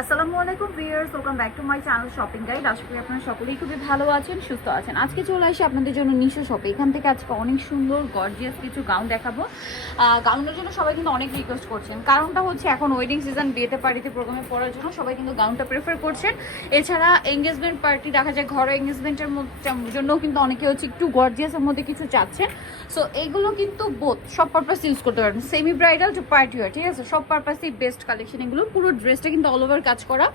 আসসালামু আলাইকুম viewers, welcome back to my channel shopping guide. আশা করি আপনারা সকলেই খুবই ভালো আছেন, সুস্থ আছেন। আজকে চলে আসি আপনাদের জন্য নিশো শপে। এখান থেকে আজকে অনেক সুন্দর গর্জিয়াস কিছু গাউন দেখাবো। গাউনের জন্য সবাই কিন্তু অনেক রিকোয়েস্ট করছেন, কারণটা হচ্ছে এখন ওয়েডিং সিজন, বিয়েতে পার্টিতে প্রোগ্রামে পড়ার জন্য সবাই কিন্তু গাউনটা প্রেফার করছেন। এছাড়া এঙ্গেজমেন্ট পার্টি দেখা যায়, ঘরে এঙ্গেজমেন্টের জন্য কিন্তু অনেকে হচ্ছে একটু গর্জিয়াসের মধ্যে কিছু চাচ্ছেন। সো এইগুলো কিন্তু বোথ সব পারপাস ইউজ করতে পারবেন, semi bridal to party wear, ঠিক আছে? সব পারপাসই বেস্ট কালেকশন এগুলো। পুরো ড্রেসটা কিন্তু অল ওভার কাজ করা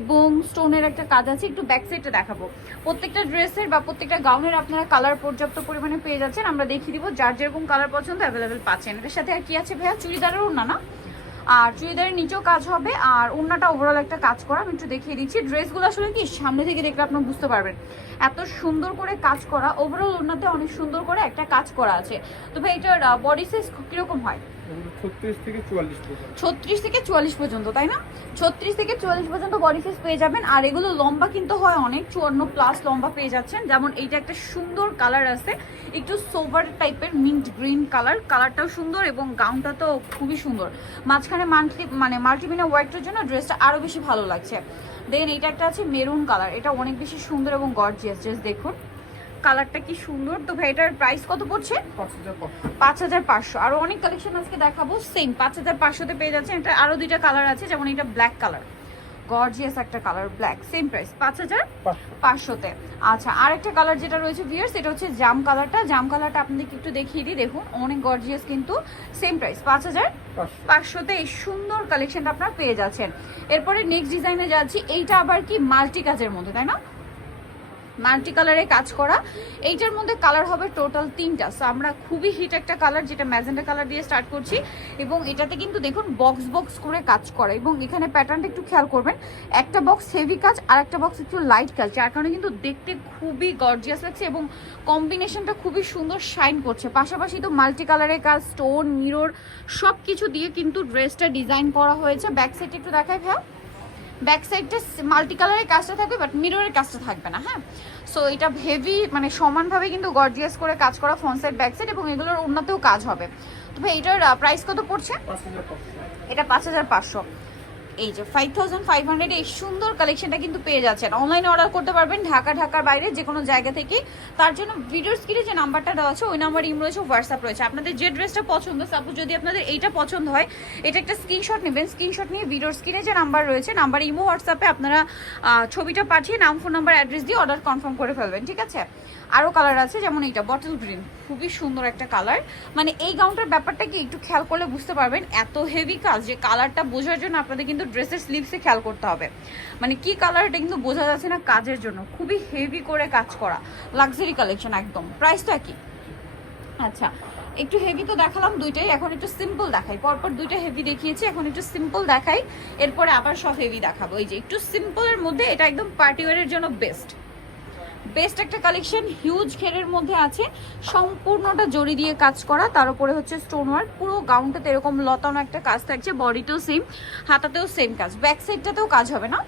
এবং স্টোনের একটা কাজ আছে। একটু ব্যাক সাইডটা দেখাবো। প্রত্যেকটা ড্রেসের বা প্রত্যেকটা গাউনের আপনারা কালার পর্যাপ্ত পরিমাণে পেয়ে যাচ্ছেন। আমরা দেখিয়ে দিব, যার যেরকম কালার পছন্দ অ্যাভেলেবেল পাচ্ছেন। এটার সাথে আর কি আছে ভাইয়া? চুড়িদারের ওড়না না, আর চুড়িদারের নিচেও কাজ হবে, আর ওড়নাটা ওভারঅল একটা কাজ করা। আমি একটু দেখিয়ে দিচ্ছি। ড্রেসগুলো আসলে কি সামনে থেকে দেখলে আপনারা বুঝতে পারবেন, এত সুন্দর করে কাজ করা। ওভারঅল ওড়নাতে অনেক সুন্দর করে একটা কাজ করা আছে। তো ভাই এটার বডি সাইজ কিরকম হয়? 36 থেকে 44 পর্যন্ত, তাই না? 36 থেকে 44 পর্যন্ত বডি সাইজ পেয়ে যাবেন। আর এগুলো লম্বা কিন্তু হয় অনেক, 54+ লম্বা পেয়ে যাচ্ছেন। যেমন এইটা একটা সুন্দর কালার আছে, একটু সোভার টাইপের মিন্ট গ্রিন কালার। কালারটাও সুন্দর এবং গাউনটা তো খুবই সুন্দর। মাঝখানে মাল্টিমিনা ওয়ার্কের জন্য ড্রেসটা আরো বেশি ভালো লাগছে। দেন এইটা একটা আছে মেরুন কালার, এটা অনেক বেশি সুন্দর এবং গর্জিয়াস। জাস্ট দেখুন কালারটা কি সুন্দর। তো ভাই এটার প্রাইস কত পড়ছে? 5500। আরো অনেক কালেকশন আজকে দেখাবো। সেম 5500-তে পেয়ে যাচ্ছেন। এটা আরো দুইটা কালার আছে, যেমন এটা ব্ল্যাক কালার, গর্জিয়াস একটা কালার, ব্ল্যাক। সেম প্রাইস 5500-তে। আচ্ছা, আরেকটা কালার যেটা রয়েছে ভিউয়ার্স, এটা হচ্ছে জাম কালারটা। জাম কালারটা আপনাদেরকে একটু দেখিয়ে দিই, দেখুন অনেক গর্জিয়াস কিন্তু। সেম প্রাইস 5500-তে এই সুন্দর কালেকশনটা আপনারা পেয়ে যাচ্ছেন। এরপরে নেক্সট ডিজাইনে যাচ্ছি। এইটা আবার কি মাল্টি কাজের মধ্যে, তাই না? মাল্টি কালারে কাজ করা। এইটার মধ্যে কালার হবে টোটাল 3টা। সো আমরা খুবই হিট একটা কালার, যেটা ম্যাজেন্টা কালার দিয়ে স্টার্ট করছি। এবং এটাতে কিন্তু দেখুন বক্স বক্স করে কাজ করা, এবং এখানে প্যাটার্নটা একটু খেয়াল করবেন। একটা বক্স হেভি কাজ আর একটা বক্স একটু লাইট কাজ, যার কারণে কিন্তু দেখতে খুবই গর্জিয়াস লাগছে এবং কম্বিনেশনটা খুবই সুন্দর শাইন করছে। পাশাপাশি তো মাল্টি কালারের কাজ, স্টোন, মিরর সব কিছু দিয়ে কিন্তু ড্রেসটা ডিজাইন করা হয়েছে। ব্যাক সাইডটা একটু দেখাই ভাইয়া। ব্যাক সাইডটা মাল্টি কালারের কাজটা থাকবে, বাট মিররের কাজটা থাকবে না। হ্যাঁ, সো এটা হেভি, মানে সমানভাবে কিন্তু গর্জিয়াস করে কাজ করা ফ্রন্ট সাইড ব্যাক সাইড, এবং এগুলোর অন্যতেও কাজ হবে। তো ভাই এটার প্রাইস কত পড়ছে? এটা 5500। এই যে 5500 এই সুন্দর কালেকশনটা কিন্তু পেয়ে যাচ্ছেন। অনলাইনে অর্ডার করতে পারবেন ঢাকার বাইরে যে কোনো জায়গা থেকে। তার জন্য ভিডিওর স্ক্রিনে যে নাম্বারটা দেওয়া আছে, ওই নাম্বার ইমো রয়েছে, হোয়াটসঅ্যাপ রয়েছে। আপনাদের যে ড্রেসটা পছন্দ, সাপোজ যদি আপনাদের এইটা পছন্দ হয়, এটা একটা স্ক্রিনশট নেবেন। স্ক্রিনশট নিয়ে ভিডিওর স্ক্রিনে যে নাম্বার রয়েছে, নাম্বার ইমো হোয়াটসঅ্যাপে আপনারা ছবিটা পাঠিয়ে নাম, ফোন নাম্বার, অ্যাড্রেস দিয়ে অর্ডার কনফার্ম করে ফেলবেন, ঠিক আছে? আরও কালার আছে, যেমন এইটা বটল গ্রিন, খুবই সুন্দর একটা কালার। মানে এই গাউনটার ব্যাপারটা কি একটু খেয়াল করলে বুঝতে পারবেন, এত হেভি কাজ যে কালারটা বোঝার জন্য আপনাদের কিন্তু ড্রেসের স্লিভসে খেয়াল করতে হবে। মানে কি কালার এটা কিন্তু বোঝা যাচ্ছে না কাজের জন্য, খুবই হেভি করে কাজ করা লাক্সারি কালেকশন একদম। প্রাইসটা কি? আচ্ছা, একটু হেভি তো দেখালাম দুইটাই, এখন একটু সিম্পল দেখাই। পরপর দুইটা হেভি দেখিয়েছি, এখন একটু সিম্পল দেখাই, এরপরে আবার সব হেভি দেখাবো। এই যে একটু সিম্পলের মধ্যে এটা একদম পার্টি ওয়্যারের জন্য বেস্ট একটা কালেকশন। হিউজ ঘেরের মধ্যে আছে, সম্পূর্ণটা জড়ি দিয়ে কাজ করা, তার উপরে হচ্ছে স্টোন ওয়ার্ক। পুরো গাউনটাতে এরকম লতানো একটা কাজ থাকছে, বডিতেও সেম, হাতাতেও সেম কাজ, ব্যাক সাইডটাতেও কাজ হবে না?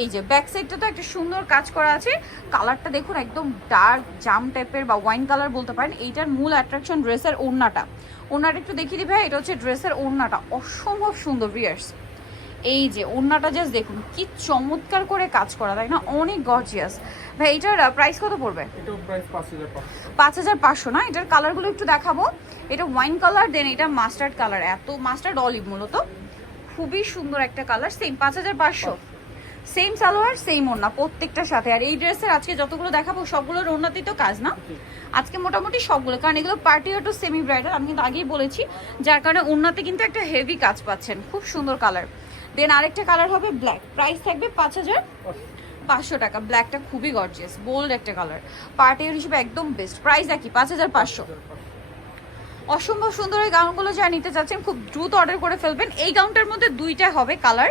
এই যে ব্যাক সাইডটা তো একটা সুন্দর কাজ করা আছে। কালারটা দেখুন একদম ডার্ক জাম টাইপের বা ওয়াইন কালার বলতে পারেন। এইটার মূল অ্যাট্রাকশন ড্রেসের ওড়নাটা একটু দেখিয়ে দিবে। এটা হচ্ছে ড্রেসের ওড়নাটা, অসম্ভব সুন্দর ভিউয়ার্স। এই যে ওড়নাটা জাস্ট দেখুন কি চমৎকার করে কাজ করা, তাই না? অনেক গর্জিয়াস। ভাই এটার প্রাইস কত পড়বে? এটার প্রাইস 5500 না? এটার কালারগুলো একটু দেখাবো। এটা ওয়াইন কালার, দেন এটা মাস্টার্ড কালার, এত মাস্টার্ড অলিভ মূলত, খুবই সুন্দর একটা colour. Same 5500, same salwar same ওড়না প্রত্যেকটার সাথে। আর এই ড্রেসের আজকে যতগুলো দেখাবো সবগুলোর ওড়নাতেই তো কাজ না আজকে, মোটামুটি সবগুলো, কারণ এগুলো পার্টি টু সেমি ব্রাইডাল, আমি কিন্তু আগেই বলেছি, যার কারণে ওড়নাতে কিন্তু একটা হেভি কাজ পাচ্ছেন। খুব সুন্দর কালার। দেন আরেকটা কালার হবে ব্ল্যাক, প্রাইস থাকবে 5500 টাকা। ব্ল্যাকটা খুবই গর্জিয়াস, বোল্ড একটা কালার, পার্টি হিসেবে একদম বেস্ট। প্রাইস একই 5500। অসম্ভব সুন্দর এই গাউনগুলো যারা নিতে চাচ্ছেন খুব দ্রুত অর্ডার করে ফেলবেন। এই গাউনটার মধ্যে দুইটা হবে কালার,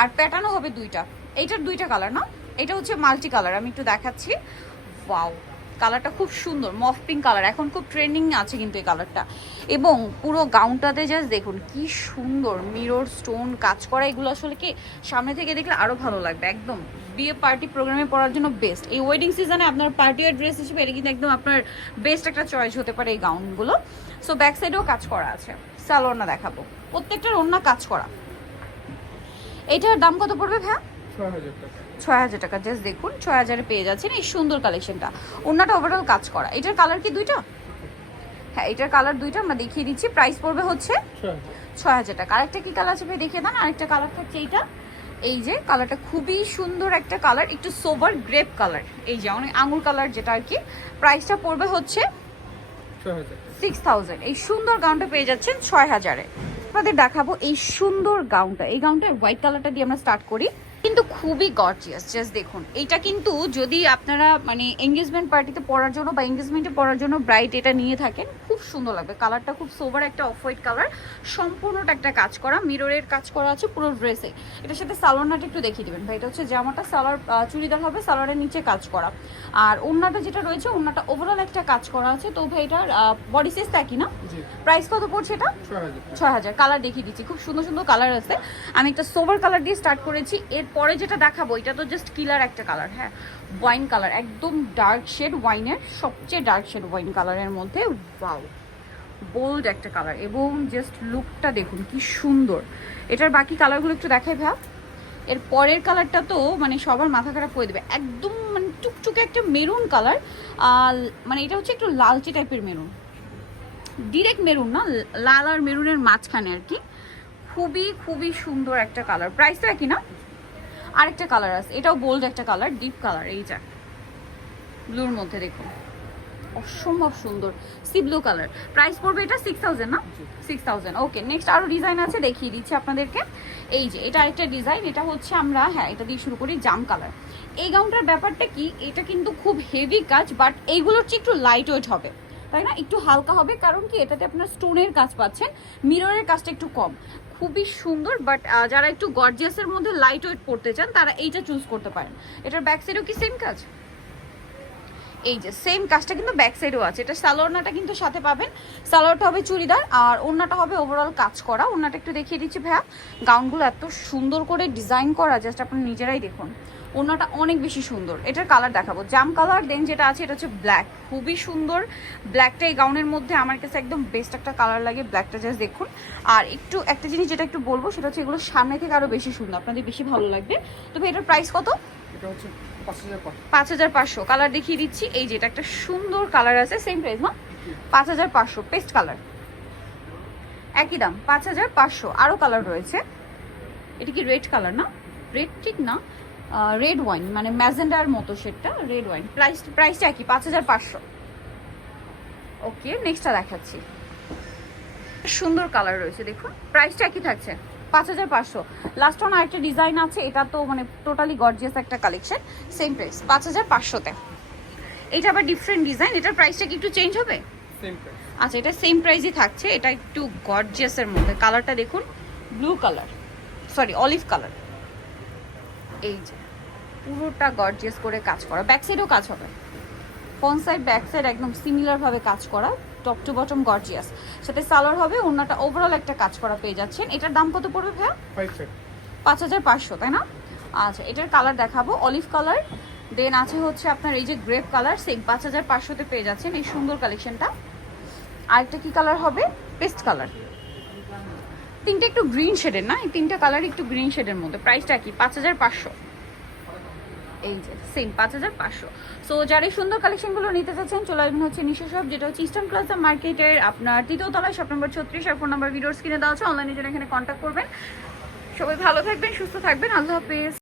আর প্যাটার্নও হবে দুইটা। এইটার দুইটা কালার না, এটা হচ্ছে মাল্টি কালার, আমি একটু দেখাচ্ছি। ওয়াও, কালারটা খুব সুন্দর, মফ পিঙ্ক কালার, এখন খুব ট্রেন্ডিং আছে কিন্তু এই কালারটা। এবং পুরো গাউনটাতে জাস্ট দেখুন কি সুন্দর মিরর স্টোন কাজ করা। এগুলো আসলে কি সামনে থেকে দেখলে আরো ভালো লাগবে, একদম বিয়ে পার্টি প্রোগ্রামে পরার জন্য বেস্ট। এই ওয়েডিং সিজনে আপনার পার্টি আর ড্রেস হিসেবে এটা কিন্তু একদম আপনার বেস্ট একটা চয়েস হতে পারে এই গাউনগুলো। সো ব্যাক সাইডেও কাজ করা আছে। সালোয়ার না দেখাবো, প্রত্যেকটার ওড়না কাজ করা। এটার দাম কত পড়বে ভাইয়া? 6000 টাকা। 6000 টাকা। জাস্ট দেখুন 6000-এ পেয়ে যাচ্ছেন এই সুন্দর কালেকশনটা। ওন্নাটা ওভারঅল কাজ করা। এটার কালার কি দুইটা? হ্যাঁ, এটার কালার দুইটা আমরা দেখিয়ে দিচ্ছি। প্রাইস পড়বে হচ্ছে 6000 টাকা। আরেকটা কি কালার আছে ভাই দেখিয়ে দেন। আরেকটা কালার থাকছে এইটা, এই যে কালারটা খুবই সুন্দর একটা কালার, একটু সোভার গ্রেপ কালার, এই যে অনেক আঙুর কালার যেটা আর কি। প্রাইসটা পড়বে হচ্ছে 6000। এই সুন্দর গাউনটা পেয়ে যাচ্ছেন 6000-এ। আপনাদের দেখাবো এই সুন্দর গাউনটা। এই গাউনটার হোয়াইট কালারটা দিয়ে আমরা স্টার্ট করি, কিন্তু খুবই গর্জিয়াস। জাস্ট দেখুন, এইটা কিন্তু যদি আপনারা মানে এঙ্গেজমেন্ট পার্টিতে পরার জন্য বা এঙ্গেজমেন্টে পরার জন্য ব্রাইট এটা নিয়ে থাকেন, খুব সুন্দর লাগবে। কালারটা খুব সোবার একটা অফ হোয়াইট কালার, সম্পূর্ণটা একটা কাজ করা, মিররের কাজ করা আছে পুরো ড্রেসে। এটার সাথে সালোয়ারটা একটু দেখিয়ে দিবেন ভাই। এটা হচ্ছে জামাটা, সালোয়ার চুড়িদার হবে, সালোয়ারের নিচে কাজ করা। আর ওড়নাটা যেটা রয়েছে, ওড়নাটা ওভারঅল একটা কাজ করা আছে। তো ভাই এটার বডি সাইজ একই না? প্রাইস কত পড়ছে এটা? 6000। কালার দেখিয়ে দিচ্ছি, খুব সুন্দর সুন্দর কালার আছে। আমি একটা সোবার কালার দিয়ে স্টার্ট করেছি। এরপরে যেটা দেখাবো এটা তো জাস্ট কিলার একটা কালার, হ্যাঁ, ওয়াইন কালার, একদম ডার্ক শেড, ওয়াইনের সবচেয়ে ডার্ক শেড ওয়াইন কালারের মধ্যে। ওয়াও, বোল্ড একটা কালার, এবং জাস্ট লুকটা দেখুন কি সুন্দর। এটার বাকি কালারগুলো একটু দেখাই ভাই। এর পরের কালারটা তো মানে সবার মাথা খারাপ করে দেবে, একদম মানে টুকটুকে একটা মেরুন কালার। মানে এটা হচ্ছে একটু লালচে টাইপের মেরুন, ডিরেক্ট মেরুন না, লাল আর মেরুনের মাঝখানে আর কি। খুবই খুবই সুন্দর একটা কালার। প্রাইস তো একই না? আরেকটা কালার আছে, এটাও বোল্ড একটা কালার, ডিপ কালার, এই যা ব্লুর মধ্যে দেখুন, অসম্ভব সুন্দর সি ব্লু কালার। প্রাইস পড়বে এটা 6000 না? 6000। ওকে, নেক্সট আরো ডিজাইন আছে, দেখিয়ে দিচ্ছি আপনাদেরকে। এই যে এটা আরেকটা ডিজাইন, এটা হচ্ছে আমরা, হ্যাঁ, এটা দিয়ে শুরু করি। জাম কালার। এই গাউনটার ব্যাপারটা কি, এটা কিন্তু খুব হেভি কাজ, বাট এইগুলোর চেয়ে একটু লাইট ওয়েট হবে, তাই না? একটু হালকা হবে, কারণ কি এটাতে আপনার স্টোনের কাজ পাচ্ছেন, মিররের কাজটা একটু কম। খুবই সুন্দর, বাট যারা একটু গর্জিয়াসের মধ্যে লাইট ওয়েট পড়তে চান তারা এইটা চুজ করতে পারেন। এটার ব্যাক সাইডেও কি সেম কাজ? এই যে সেম কাজটা কিন্তু ব্যাক সাইডেও আছে। এটা সালোয়ারটা কিন্তু সাথে পাবেন। সালোয়ারটা হবে চুড়িদার, আর ওড়নাটা হবে ওভারঅল কাজ করা। ওড়নাটা একটু দেখিয়ে দিচ্ছি ভাইয়া। গাউনগুলো এত সুন্দর করে ডিজাইন করা, জাস্ট আপনারা নিজেরাই দেখুন। ওড়নাটা অনেক বেশি সুন্দর। এটার কালার দেখাবো, জাম কালার। দেন যেটা আছে এটা হচ্ছে ব্ল্যাক, খুবই সুন্দর। ব্ল্যাকটা এই গাউনের মধ্যে আমার কাছে একদম বেস্ট একটা কালার লাগে, ব্ল্যাকটা জাস্ট দেখুন। আর একটু একটা জিনিস যেটা একটু বলবো, সেটা হচ্ছে এগুলো সামনে থেকে আরো বেশি সুন্দর, আপনাদের বেশি ভালো লাগবে। তবে এটার প্রাইস কত? এটা হচ্ছে 5500। কালার দেখিয়ে দিচ্ছি, এই যে এটা একটা সুন্দর কালার আছে, সেম প্রাইস না? 5500, পেস্ট কালার, একই দাম 5500। আরো কালার রয়েছে। এটা কি রেড কালার না? রেড ঠিক না, রেড ওয়াইন, মানে ম্যাজেন্ডার মতো শেডটা, রেড ওয়াইন। প্রাইসটা একই 5500। ওকে, নেক্সটটা দেখাচ্ছি। সুন্দর কালার রয়েছে দেখুন, প্রাইসটা একই থাকছে 5500। লাস্ট ওয়ান আরেকটা ডিজাইন আছে, এটা তো মানে টোটালি গর্জিয়াস একটা কালেকশন, সেম প্রাইস 5500-তে। এটা আবার ডিফারেন্ট ডিজাইন, এটার প্রাইসটা কি একটু চেঞ্জ হবে? Same price. আচ্ছা, এটা সেম প্রাইসই থাকছে। এটা একটু গর্জিয়াসের মধ্যে, কালারটা দেখুন, blue colour, sorry olive colour. এই যে পুরোটা গর্জিয়াস করে কাজ করা, ব্যাক সাইডেও কাজ হবে, ফ্রন্ট সাইড ব্যাক সাইড একদম সিমিলার ভাবে কাজ করা, টপ টু বটম গর্জিয়াস। সাথে সালোয়ার হবে, ওড়নাটা ওভারঅল একটা কাজ করা পেয়ে যাচ্ছেন। এটার দাম কত পড়বে ভাইয়া? 5500, তাই না? আচ্ছা, এটার কালার দেখাবো, অলিভ কালার। দেন আছে হচ্ছে আপনার এই যে গ্রেপ কালার, সেম 5500-তে পেয়ে যাচ্ছেন এই সুন্দর কালেকশনটা। আরেকটা কি কালার হবে? Paste colour. তিনটা একটু গ্রিন শেডের না, এই তিনটা কালার একটু গ্রিন শেডের মধ্যে। প্রাইসটা কি? 5500। এই যে সেম 5500। সো যারা এই সুন্দর কালেকশনগুলো নিতে চাচ্ছেন, চলে আসবেন হচ্ছে নিশা শপ, যেটা হচ্ছে ইস্টার্ন প্লাজা মার্কেটের আপনার 3য় তলায়, শপ নম্বর 36। আর ফোন নাম্বার ভিডিওর স্ক্রিনে দেওয়া আছে, অনলাইনে জন্য এখানে কন্ট্যাক্ট করবেন। সবাই ভালো থাকবেন, সুস্থ থাকবেন, আল্লাহ হাফেজ।